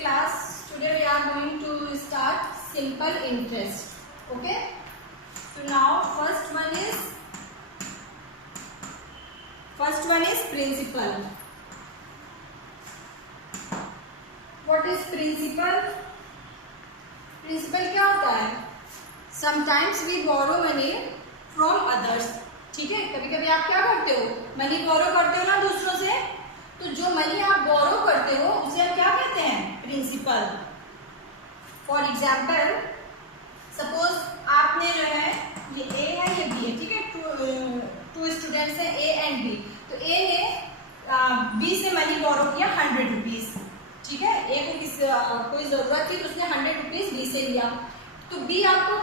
class, today we are going to start simple interest. Okay, so now first one is principal. What is principal? Principal क्या होता है? Sometimes we borrow money from others. ठीक है, कभी कभी आप क्या करते हो, मनी बोरो करते हो ना दूसरों से, तो जो मनी आप बोरो करते हो उसे हम क्या कहते हैं? प्रिंसिपल. फॉर एग्जाम्पल, सपोज आपने जो है, ये ए है ये बी है, ठीक है, टू स्टूडेंट्स है ए एंड बी. तो ए ने बी से मनी बोरो किया 100 रुपीज. ठीक है, ए को कोई जरूरत थी तो उसने 100 रुपीज बी से लिया. तो बी आपको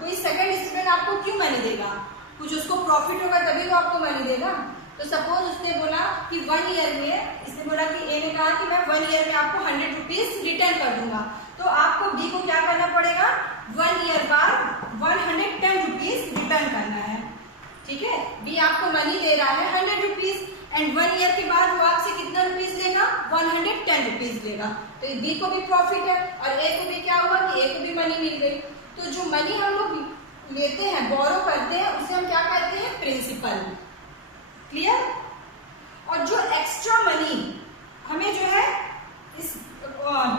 कोई सेकंड स्टूडेंट आपको क्यों मनी देगा? कुछ उसको प्रॉफिट होगा तभी वो आपको मनी देगा. तो सपोज उसने बोला कि 1 ईयर में, इसने बोला कि ए ने कहा कि मैं 1 ईयर में आपको 100 रुपीज रिटर्न कर दूंगा. तो आपको बी को क्या करना पड़ेगा? 1 ईयर बाद 110 रुपीज रिटर्न करना है. ठीक है, बी आपको मनी दे रहा है 100 रुपीज एंड 1 ईयर के बाद वो आपसे कितना रुपीज लेगा? 110 रुपीज लेगा. तो बी को भी प्रॉफिट है और ए को भी क्या हुआ कि ए को भी मनी मिल गई. तो जो मनी हम लोग लेते हैं, बोरो करते हैं, उसे हम क्या कहते हैं? प्रिंसिपल. क्लियर? और जो एक्स्ट्रा मनी हमें जो है इस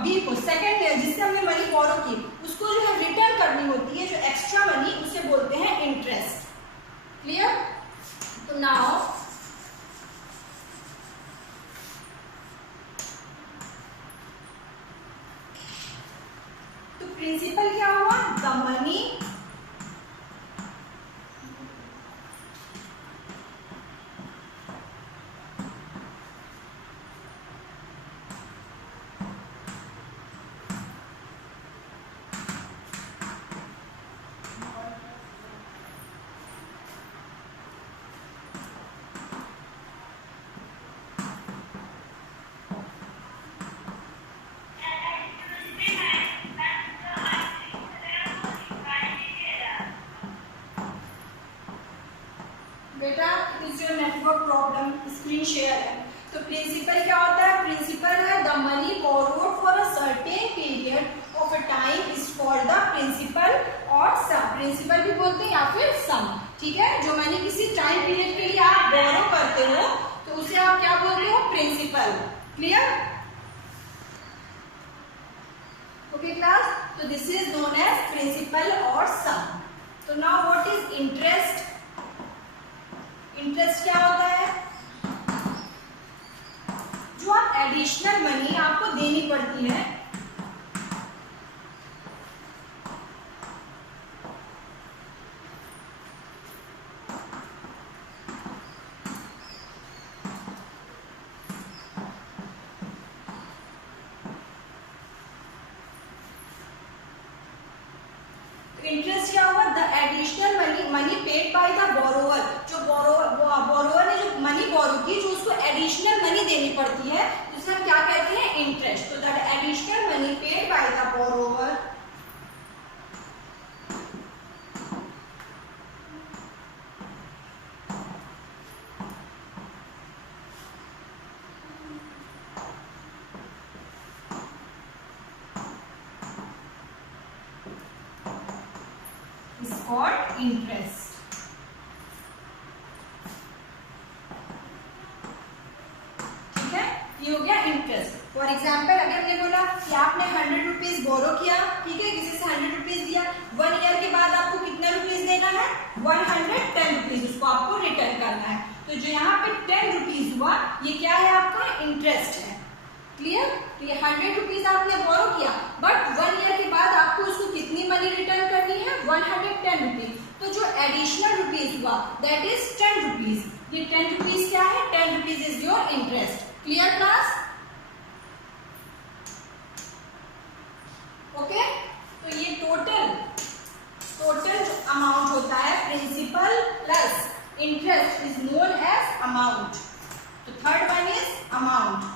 बी को सेकंड जिससे हमने मनी बोरो की, उसको जो है रिटर्न करनी होती है, जो एक्स्ट्रा मनी, उसे बोलते हैं इंटरेस्ट. क्लियर? तो नाउ तो प्रिंसिपल क्या हुआ? द मनी बेटा, it is your network problem, screen share है. तो प्रिंसिपल क्या होता है? प्रिंसिपल है the money borrowed for a certain period of a time is called the principal और सम. प्रिंसिपल भी बोलते हैं या फिर सम. ठीक है, जो मनी किसी टाइम पीरियड के लिए आप बोरो करते हो तो उसे आप क्या बोलते हो? प्रिंसिपल. क्लियर? ओके क्लास, तो this is known as principal और सम. तो now what is interest? Interest क्या होता है? जो आप एडिशनल मनी आपको देनी पड़ती है, इंटरेस्ट क्या हुआ? The additional money paid by the borrower. जो बोरोवर ने जो मनी बोरो की, जो उसको एडिशनल मनी देनी पड़ती है, उसे हम क्या कहते हैं? इंटरेस्ट. तो that additional money paid by the borrower is called interest. ठीक है, ये हो गया इंटरेस्ट. फॉर एग्जाम्पल, अगर हमने बोला कि आपने 100 रुपीज बोरो किया, ठीक है, किसी से 100 रुपीज दिया, 1 ईयर के बाद आपको कितना रुपीज देना है? 110 रुपीज उसको आपको रिटर्न करना है. तो जो यहाँ पे 10 रुपीज हुआ, ये क्या है? आपका इंटरेस्ट है. क्लियर? तो ये 100 रुपीज आपने बोरो किया, बट 1 ईयर के बाद आपको उसको कितनी मनी रिटर्न करनी है? 110 रुपीज. तो जो एडिशनल रुपीज हुआ, दैट इज 10 रुपीज. ये 10 रुपीज क्या है? 10 rupees is your interest. Clear class? Okay, तो ये टोटल जो अमाउंट होता है, principal plus interest, is known as amount. तो third one is amount.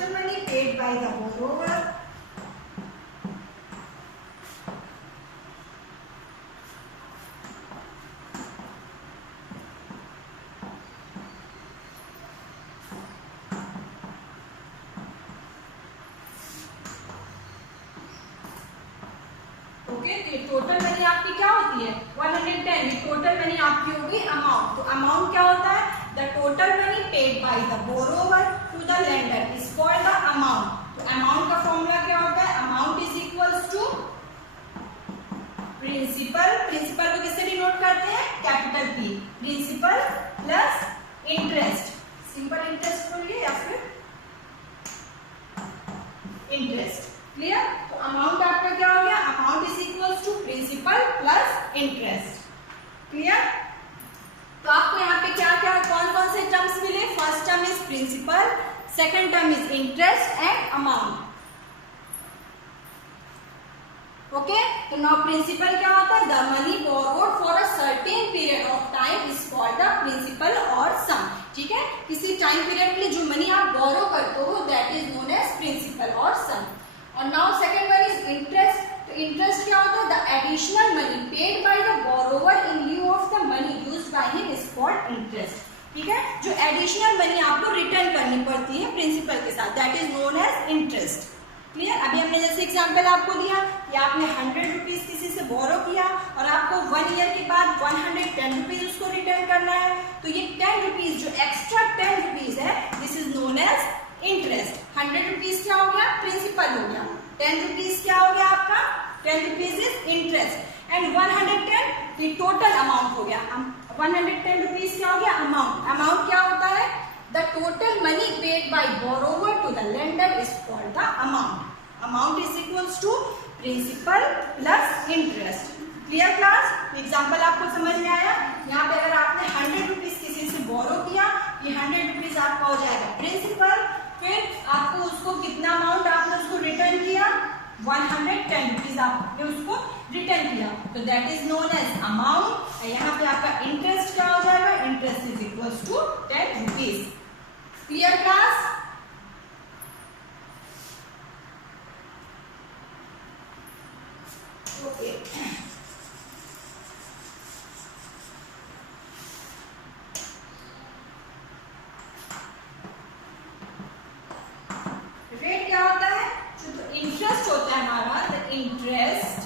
Total money paid by the borrower total money आपकी क्या होती है 110। टोटल मनी आपकी होगी अमाउंट। तो अमाउंट क्या होता है the total money paid by the borrower to the lender is called the amount. तो अमाउंट का फॉर्मूला क्या होता है amount is equals to principal. Principal को किससे डिनोट करते हैं capital P. Principal plus interest. Simple interest बोलिए या फिर इंटरेस्ट। क्लियर। तो अमाउंट आपका क्या हो गया amount is equals to principal plus interest. Clear. तो आपको यहाँ पे क्या क्या कौन कौन से टर्म्स मिले। First term is principal, second term is interest and amount. Okay. तो नाउ प्रिंसिपल क्या होता है the money borrowed for a certain period of time is called the principal और सम। ठीक है। किसी टाइम पीरियड के लिए जो मनी आप बोरो करते हो that is known as principal और सम। और now second one is interest. तो इंटरेस्ट क्या होता है the additional money paid by the borrower in lieu of the money used by him is called interest. ठीक है। जो एडिशनल मनी आपको रिटर्न करनी पड़ती है प्रिंसिपल के साथ that is known as interest. Clear. अभी हमने जैसे एग्जांपल आपको दिया कि आपने 100 रुपीज किसी से बोरो किया और आपको 1 ईयर के बाद 110 रुपीज उसको रिटर्न करना है। तो ये 10 रुपीज जो एक्स्ट्रा 10 रुपीज है this is known as interest. 100 rupees क्या हो गया प्रिंसिपल हो गया। 10 रुपीज क्या हो गया आपका 10 रुपीज इज इंटरेस्ट एंड 110 ये टोटल अमाउंट हो गया। 110 रुपीज क्या हो गया अमाउंट। अमाउंट क्या होता है the total money paid by borrower to the lender is called the amount. Amount is equals to principal plus interest. Clear class. Example आपको समझ में आया। यहाँ पे अगर आपने 100 रुपीज किसी से बोरो किया ये 100 रुपीज आपका हो जाएगा प्रिंसिपल। फिर आपको उसको कितना अमाउंट आपने उसको रिटर्न किया 110 रुपीज आपने उसको रिटर्न किया तो that is known as amount. यहाँ पे आपका इंटरेस्ट क्या हो जाएगा interest is equals to 10 rupees. Clear class. Okay. Rate क्या होता है जो इंटरेस्ट होता है हमारा द इंटरेस्ट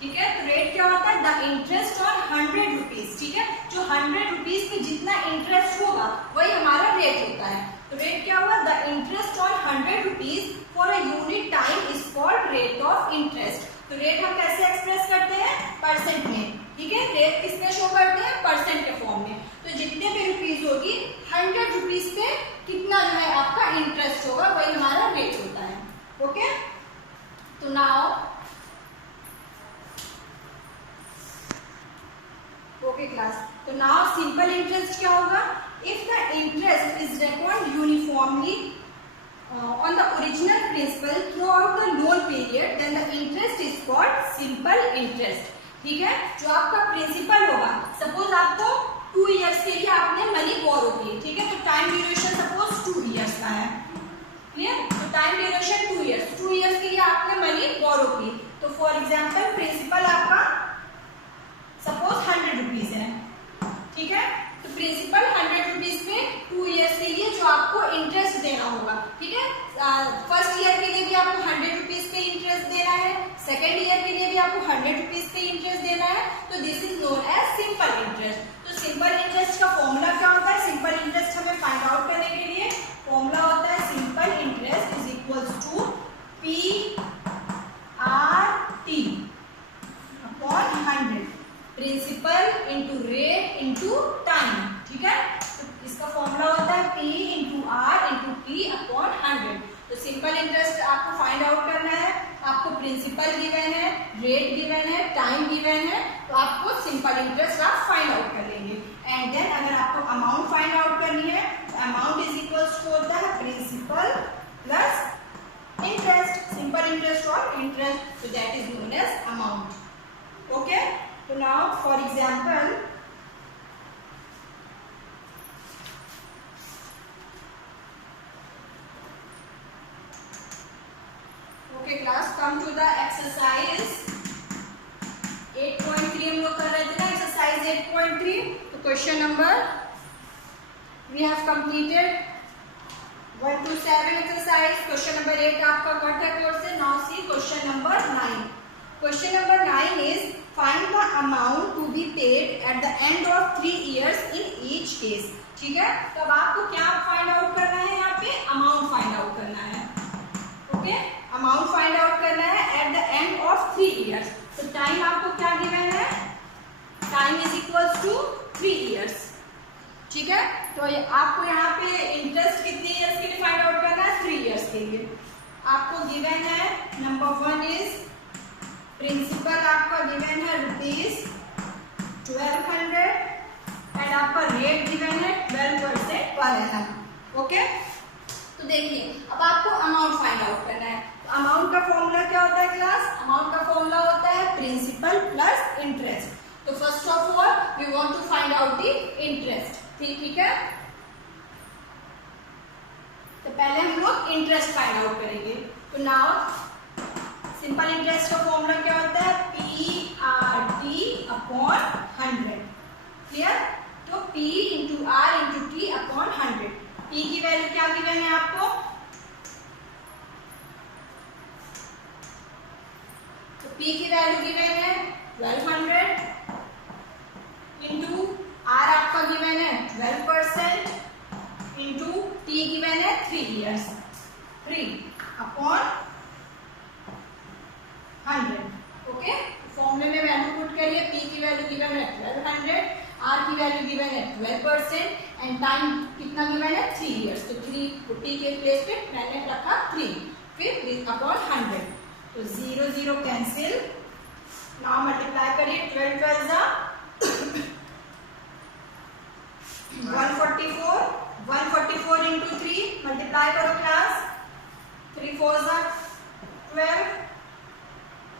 ठीक है। तो रेट क्या होता है द इंटरेस्ट ऑन 100 रुपीज। ठीक है। जो 100 रुपीज पे जितना इंटरेस्ट होगा वही हमारा रेट होता है। तो रेट क्या हुआ the interest on 100 rupees for a unit time is called rate of interest. तो रेट हम कैसे एक्सप्रेस करते हैं परसेंट में। ठीक है। रेट किस में शो करते हैं परसेंट के फॉर्म में। तो जितने भी रुपीज होगी 100 रुपीज पे कितना जो है आपका इंटरेस्ट होगा वही हमारा रेट होता है। ओके। तो नाउ ओके क्लास। तो नाउ सिंपल इंटरेस्ट क्या होगा if the interest is reckoned uniformly on the original principal throughout the loan period then the interest is called simple interest. ठीक है। जो आपका प्रिंसिपल होगा सपोज आपको 2 इयर्स के लिए आपने मनी बोरो की। ठीक है। तो टाइम ड्यूरेशन सपोज 2 इयर्स का है। क्लियर। तो टाइम ड्यूरेशन 2 इयर्स। 2 इयर्स के लिए आपने मनी बोरो की। तो फॉर एग्जाम्पल प्रिंसिपल आपका सपोज 100 रुपीज है। ठीक है। तो प्रिंसिपल 100 रुपीज पे 2 इयर्स के लिए जो आपको इंटरेस्ट देना होगा। ठीक है। फर्स्ट ईयर के लिए भी आपको 100 रुपीज पे इंटरेस्ट देना है, सेकेंड ईयर के लिए भी आपको 100 रुपीज पे इंटरेस्ट देना है। तो this is known as simple interest. तो सिंपल इंटरेस्ट का फॉर्मूला क्या होता है सिंपल इंटरेस्ट हमें फाइंड आउट करने के लिए फॉर्मूला होता है simple interest is equals to PRT upon 100 principal into rate into time. ठीक है। तो इसका फॉर्मूला होता है P into R into T upon 100। तो सिंपल इंटरेस्ट आपको फाइंड आउट करना है। आपको principal interest, so that is known as amount. Okay, so now for example, okay class, come to the exercise 8.3 हम लोग कर रहे थे ना, exercise 8.3. तो question number we have completed 1 to 7 exercise. Question number 8 आपका कट है कोर्स से. Now see question number 9. Question number 9 is find the amount to be paid at the end of 3 years in each case. ठीक है, तो अब आपको क्या find out करना है, यहाँ पे अमाउंट फाइंड आउट करना है. ओके, अमाउंट फाइंड आउट करना है at the end of 3 years. तो टाइम आपको क्या गिवन है, time is equals to 3 years. ठीक है, तो आपको यहाँ पे इंटरेस्ट कितने ईयर्स के लिए फाइंड आउट करना है, 3 years के लिए. आपको गिवन है नंबर 1 इज प्रिंसिपल, आपका गिवन है ₹1200 एंड आपका रेट गिवन है 12% पर एनम. ओके, तो देखिए अब आपको अमाउंट फाइंड आउट करना है. तो अमाउंट का फॉर्मूला क्या होता है क्लास, अमाउंट का फॉर्मूला होता है प्रिंसिपल प्लस इंटरेस्ट. तो first of all we want to find out the interest. ठीक है, तो पहले हम लोग इंटरेस्ट फाइंड आउट करेंगे. तो नाउ सिंपल इंटरेस्ट का फॉर्मूला क्या होता है, PRT अपॉन 100. क्लियर, तो P into R into T upon 100. P की वैल्यू क्या गिवन है आपको, तो P की वैल्यू गिवन है 1200 इंटू R आपका गिवन है 12% इंटू T गिवन है 3 years, 3 अपॉन 100. ओके, फॉर्मूले में वैल्यू पुट करिए. P की वैल्यू गिवन है 1200, R की वैल्यू गिवन है 12% एंड टाइम कितना गिवन है 3 years. तो 3 T के प्लेस पे मैंने रखा 3, फिर अपॉन 100. तो 0 0 कैंसिल. नाउ मल्टीप्लाई करिए, 12 12 जा 144, 144 इंटू 3 मल्टीप्लाई करो क्लास. 3 4 जा 12,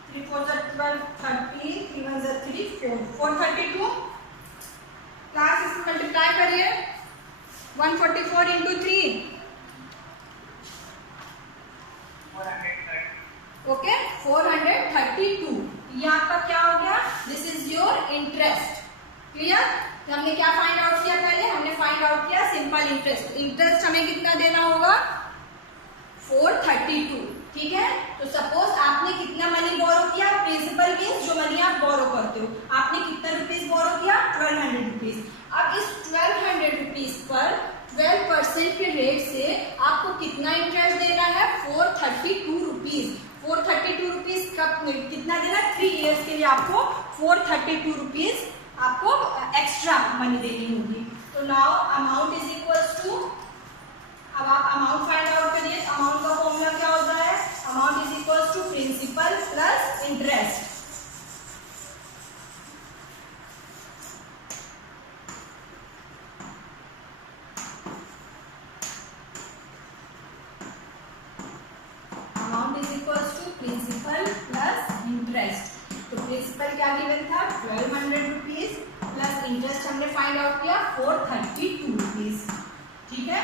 3 4 जा 12, 30, 3 1 जा 3 4, 432 क्लास. इसको मल्टीप्लाई करिए, 144 इंटू 3 ओके 432. ये आपका क्या हो गया, this is your interest. Clear, हमने क्या फाइंड आउट किया, पहले हमने फाइंड आउट किया सिंपल इंटरेस्ट. इंटरेस्ट हमें कितना देना होगा, 432. ठीक है, तो सपोज आपने कितना मनी बोरो किया, प्रिंसिपल मींस जो मनी आप बोरो करते हो, आपने कितना रुपीस बोरो किया, 1200 रुपीज. अब इस 1200 रुपीज पर 12% के रेट से आपको कितना इंटरेस्ट देना है, 432 रुपीज. 432 रुपीज कब कितना देना, 3 years के लिए आपको 432 रुपीज आपको एक्स्ट्रा मनी देनी होगी. तो now amount is equals to, अब आप अमाउंट फाइंड आउट करिए. अमाउंट का फॉर्मूला क्या होता है, amount is equals to principal plus interest. Amount is equals to principal plus interest. तो प्रिंसिपल क्या गिवन था, 1200 रुपीज प्लस इंटरेस्ट हमने फाइंड आउट किया 432 रुपीज. ठीक है,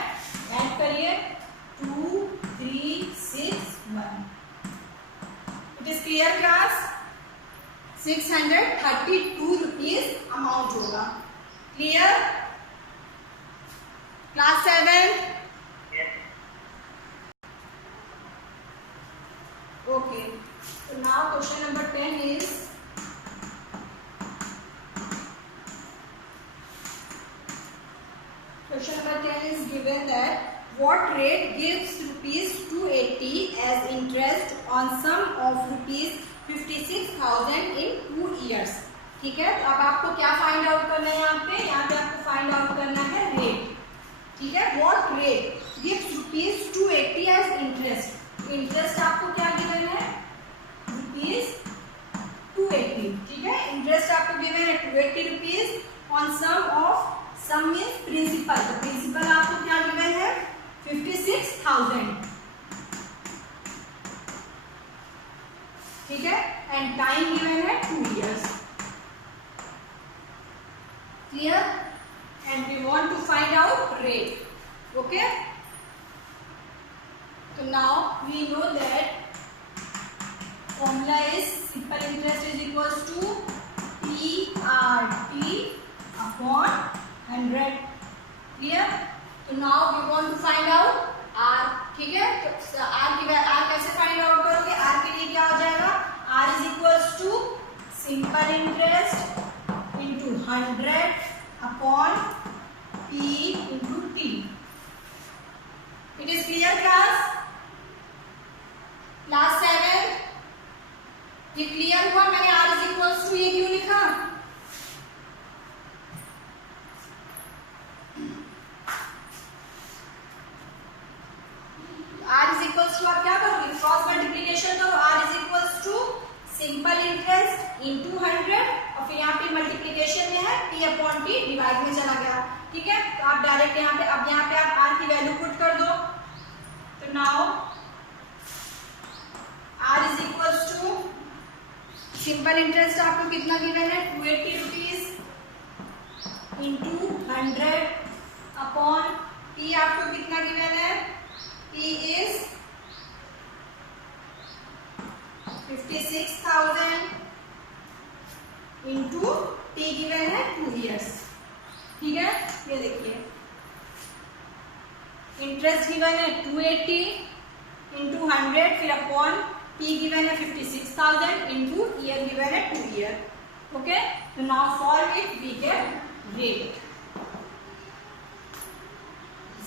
ऐड करिए 2 3 6 1. It is clear class, 632 rupees amount होगा. Clear class 7. Okay, so now question number 10 is given that what rate gives rupees 280 as interest on sum of rupees 56,000 in 2 years. ठीक है, तो अब आपको क्या फाइंड आउट करना है, यहाँ पे आपको फाइंड आउट करना है रेट. ठीक है, what rate gives rupees 280 as interest. Interest आपको क्या गिवन है, रुपीज 280. ठीक है, इंटरेस्ट आपको गिवन है 280 rupees on sum of, sum means principal. तो प्रिंसिपल आपको क्या गिवन है 56,000. So now we know that formula is simple interest is equals to PRT upon 100. Clear? तो now we want to find out R. ठीक है, तो R कैसे find out करोगे? R के लिए क्या हो जाएगा? R is equals to simple interest into 100 upon P into T. It is clear class? Class 7 ये क्लियर हुआ? मैंने R is equals to ये क्यों लिखा? R is equals to आप क्या करोगे? क्रॉस मल्टीप्लीकेशन करो. R is equals to simple interest into 100 और फिर यहाँ पे मल्टीप्लीकेशन में है P अपॉन T, डिवाइड में चला गया. ठीक है, तो आप डायरेक्ट यहाँ पे आप R की वैल्यू पुट कर दो. तो now R is equals to simple interest आपको कितना गिवन है? 280 रुपीज into 100 अपॉन P आपको कितना गिवन है? P is 56,000 into T given है 2 years. ठीक है, ये देखिए इंटरेस्ट गिवन है 280 into 100 फिर अपॉन P गिवन है 56,000 into ईयर गिवन है 2 year. ओके, तो now solve it, we get rate.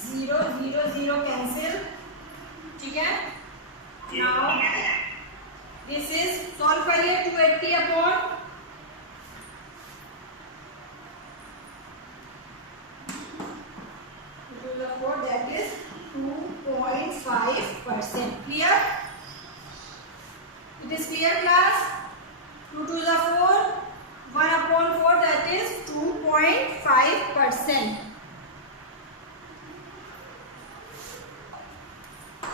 0 0 0 cancel. ठीक है, नाउ दिस इज सॉल्व करिए 280 upon that is 2.5%. clear? It is clear class? 2 to the 4, 1 upon 4, that is 2.5%.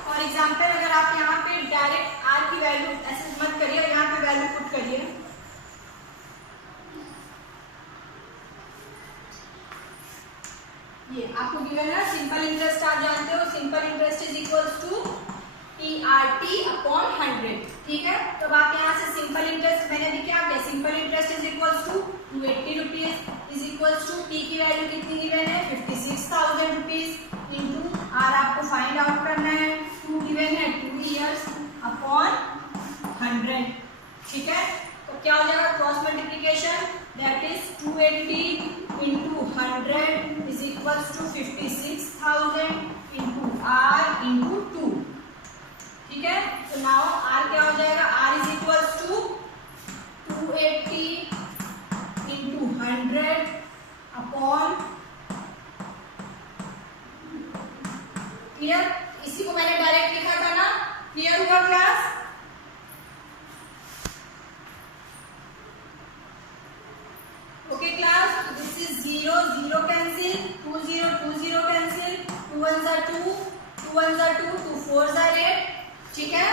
For example अगर आप यहाँ पे direct R की वैल्यू ऐसे मत करिए, यहाँ पे वैल्यू पुट करिए. ये आपको गिवन है सिंपल इंटरेस्ट. आप जानते हो simple interest is equals to PRT upon 100. ठीक है, तो अब आप यहाँ से सिंपल इंटरेस्ट मैंने अभी क्या किया? Simple interest is equals to 280 rupees is equals to P की वैल्यू कितनी गिवन है? 56,000 रुपीज इंटू R आपको फाइंड आउट करना है. 2 गिवन है 2 years अपॉन 100. ठीक है, तो क्या हो जाएगा? Cross multiplication, that is 280 into 100 is equals to 56,000 into R into 2. ठीक है, तो नाउ R क्या हो जाएगा? R is equals to 280 into 100 upon. Clear? इसी को मैंने डायरेक्ट लिखा था ना. क्लियर हुआ class? Okay class, this is 0 0 cancel, 2 0 2 0 cancel, 2 1s are 2, 2 1s are 2, 2 4s are 8. ठीक है,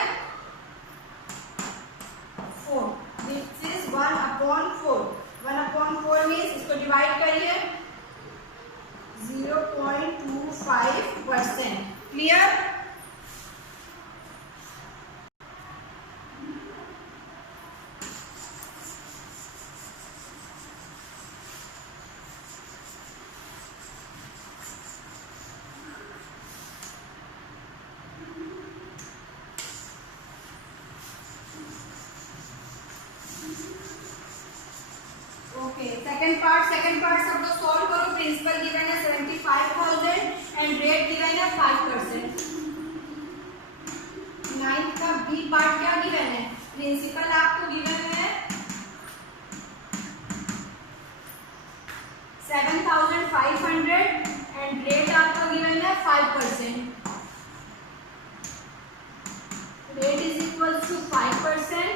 4. This is 1 upon 4. 1 upon 4 means इसको डिवाइड करिए 0.25%. क्लियर? सेकंड पार्ट सब लोग सॉल्व करो. प्रिंसिपल गिवन है 75,000 एंड रेट गिवन है 5%. 9th का बी पार्ट क्या गिवन है? प्रिंसिपल आपको गिवन है 7,500 एंड रेट आपको गिवन है 5%. Rate is equal to 5%.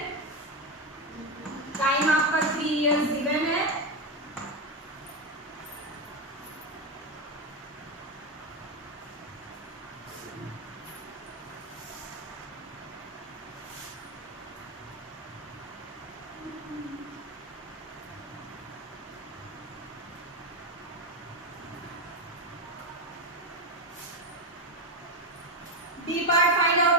Time आपका 3 years गिवन है. B part find out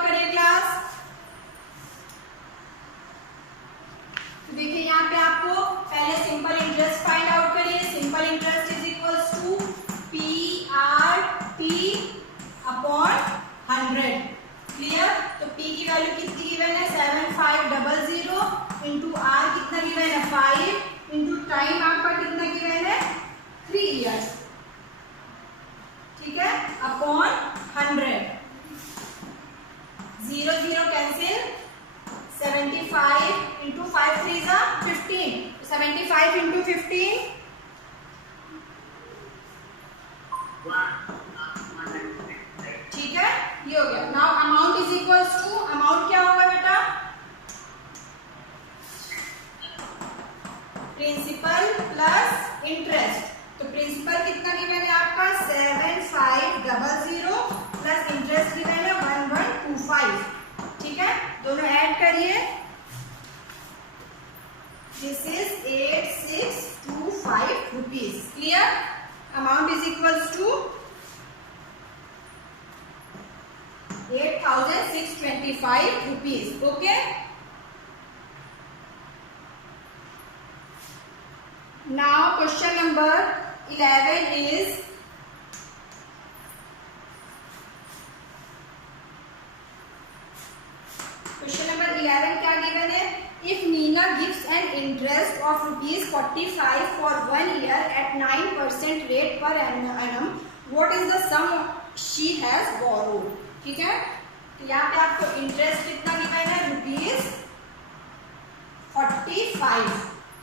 P की वैल्यू कितनी गिवन है 7500 इंटू R कितना गिवन है 5 इंटू टाइम आपका कितना गिवन है 3 इयर्स, ठीक है, अपॉन 100। 0 0 कैंसिल, 75 इंटू 5 3 जा 15, 75 इंटू 15 ठीक है, ये हो गया। Now amount is equals to, amount क्या होगा बेटा प्रिंसिपल प्लस इंटरेस्ट। तो प्रिंसिपल कितना गिवन है आपका 7500 प्लस इंटरेस्ट गिवन है 1125, ठीक है, दोनों ऐड करिए, this is 8625 rupees. Clear? Amount is equals to 8625 rupees. Okay. Now question number 11 is क्या given है? If Nina gives an interest of ₹45 for 1 year at 9% rate per annum, what is the sum she has borrowed? ठीक है, तो यहाँ पे आपको interest कितना given है ₹45,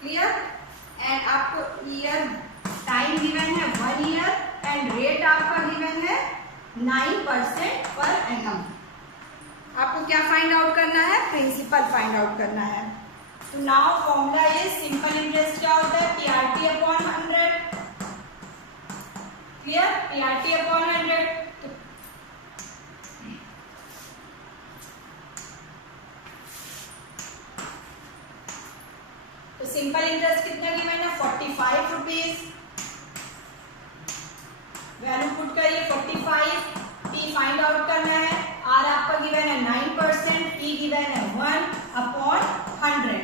क्लियर, एंड आपको ईयर टाइम गिवन है 1 ईयर एंड रेट आपका गिवन है 9% पर एनम। आपको क्या फाइंड आउट करना है? प्रिंसिपल फाइंड आउट करना है। तो now formula is simple interest क्या होता है PRT upon 100, clear, PRT upon 100। तो सिंपल इंटरेस्ट कितना गिवन है 45 रुपीज, वैल्यू पुट करिए 45, P फाइंड आउट करना है, R आपका गिवन है 9%, P गिवन है 1 अपॉन 100।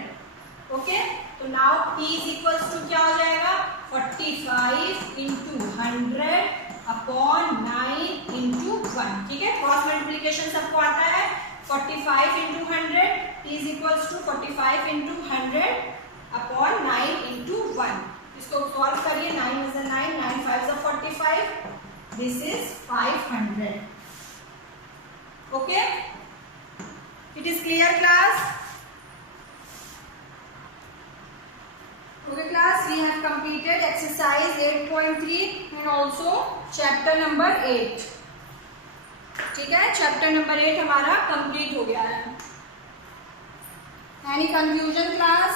ओके, तो now P is equals to क्या हो जाएगा 45 इंटू 100 अपॉन 9 इंटू 1, ठीक है, क्रॉस मल्टीप्लीकेशन सबको आता है। 45 into 100 P is equals to 45 into 100 upon 9 into 1। इसको सॉल्व करिए, 9 is 9, 9 5 is 45, this is 500। Okay, it is clear class? Okay class, we have completed exercise 8.3 and also chapter number 8, ठीक है, chapter number 8 हमारा complete हो गया है। Any confusion class?